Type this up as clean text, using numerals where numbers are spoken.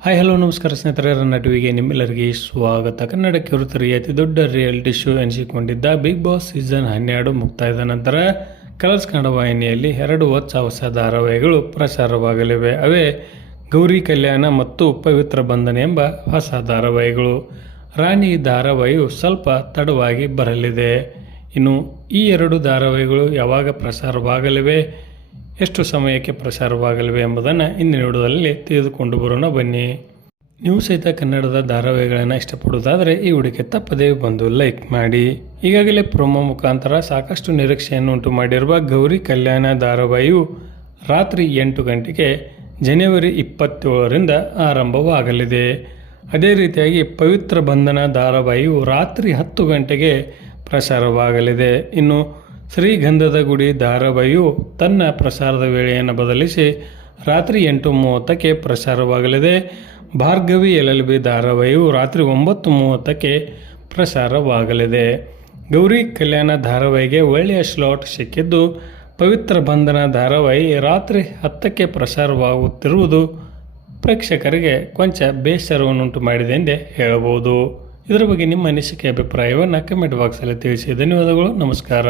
Hi hello ನಮಸ್ಕಾರ ಸ್ನೇಹಿತರೆ, ನಟುವಿಗೆ ನಿಮ್ಮೆಲ್ಲರಿಗೆ ಸ್ವಾಗತ. ಕನ್ನಡಕ್ಕೆ ಹೊರತುರಿಯ ಅತಿ ದೊಡ್ಡ ರಿಯಾಲಿಟಿ ಶೋ ಎನಿಸಿಕೊಂಡಿದ್ದ ಬಿಗ್ ಬಾಸ್ ಸೀಸನ್ 12 ಮುಕ್ತಾಯದ ನಂತರ ಕಲರ್ಸ್ ಕನ್ನಡ ವಾಹಿನಿಯಲ್ಲಿ 2 ಹೊಸ ಧಾರಾವಾಹಿಗಳು ಪ್ರಸಾರವಾಗಲಿವೆ. ಅವೇ ಗೌರಿ ಕಲ್ಯಾಣ ಮತ್ತು ಪವಿತ್ರ ಬಂಧನ ಎಂಬ ಹೊಸ ಧಾರಾವಾಹಿಗಳು. ರಾಣಿ ಧಾರಾವಾಹಿಯು ಸ್ವಲ್ಪ ತಡವಾಗಿ ಬರಲಿದೆ. ಇನ್ನು ಈ 2 ಧಾರಾವಾಹಿಗಳು ಯಾವಾಗ ಪ್ರಸಾರವಾಗಲಿವೆ, ಎಷ್ಟು ಸಮಯಕ್ಕೆ ಪ್ರಸಾರವಾಗಲಿವೆ ಎಂಬುದನ್ನು ಇಂದಿನ ವಿಡಿಯೋದಲ್ಲಿ ತಿಳಿದುಕೊಂಡು ಬರೋಣ ಬನ್ನಿ. ನೀವು ಸಹಿತ ಕನ್ನಡದ ಧಾರಾವಾಹಿಗಳನ್ನು ಇಷ್ಟಪಡುವುದಾದರೆ ಈ ವಿಡಿಯೋಕ್ಕೆ ತಪ್ಪದೇ ಬಂದು ಲೈಕ್ ಮಾಡಿ. ಈಗಾಗಲೇ ಪ್ರೊಮೋ ಮುಖಾಂತರ ಸಾಕಷ್ಟು ನಿರೀಕ್ಷೆಯನ್ನು ಉಂಟು ಮಾಡಿರುವ ಗೌರಿ ಕಲ್ಯಾಣ ಧಾರಾವಾಹಿಯು ರಾತ್ರಿ 8 ಗಂಟೆಗೆ ಜನವರಿ 27ರಿಂದ ಆರಂಭವಾಗಲಿದೆ. ಅದೇ ರೀತಿಯಾಗಿ ಪವಿತ್ರ ಬಂಧನ ಧಾರಾವಾಹಿಯು ರಾತ್ರಿ 10 ಗಂಟೆಗೆ ಪ್ರಸಾರವಾಗಲಿದೆ. ಇನ್ನು ಶ್ರೀಗಂಧದ ಗುಡಿ ಧಾರಾವಾಹಿಯು ತನ್ನ ಪ್ರಸಾರದ ವೇಳೆಯನ್ನು ಬದಲಿಸಿ ರಾತ್ರಿ 8:30ಕ್ಕೆ ಪ್ರಸಾರವಾಗಲಿದೆ. ಭಾರ್ಗವಿ LLB ಧಾರಾವಾಹಿಯು ರಾತ್ರಿ 9:30ಕ್ಕೆ ಪ್ರಸಾರವಾಗಲಿದೆ. ಗೌರಿ ಕಲ್ಯಾಣ ಧಾರಾವಾಹಿಗೆ ಒಳ್ಳೆಯ ಸ್ಲಾಟ್ ಸಿಕ್ಕಿದ್ದು, ಪವಿತ್ರ ಬಂಧನ ಧಾರಾವಾಹಿ ರಾತ್ರಿ 10ಕ್ಕೆ ಪ್ರಸಾರವಾಗುತ್ತಿರುವುದು ಪ್ರೇಕ್ಷಕರಿಗೆ ಕೊಂಚ ಬೇಸರವನ್ನುಂಟು ಮಾಡಿದೆ ಎಂದೇ ಹೇಳಬಹುದು. ಇದರ ಬಗ್ಗೆ ನಿಮ್ಮ ಅನಿಸಿಕೆ ಅಭಿಪ್ರಾಯವನ್ನು ಕಮೆಂಟ್ ಬಾಕ್ಸಲ್ಲಿ ತಿಳಿಸಿ. ಧನ್ಯವಾದಗಳು. ನಮಸ್ಕಾರ.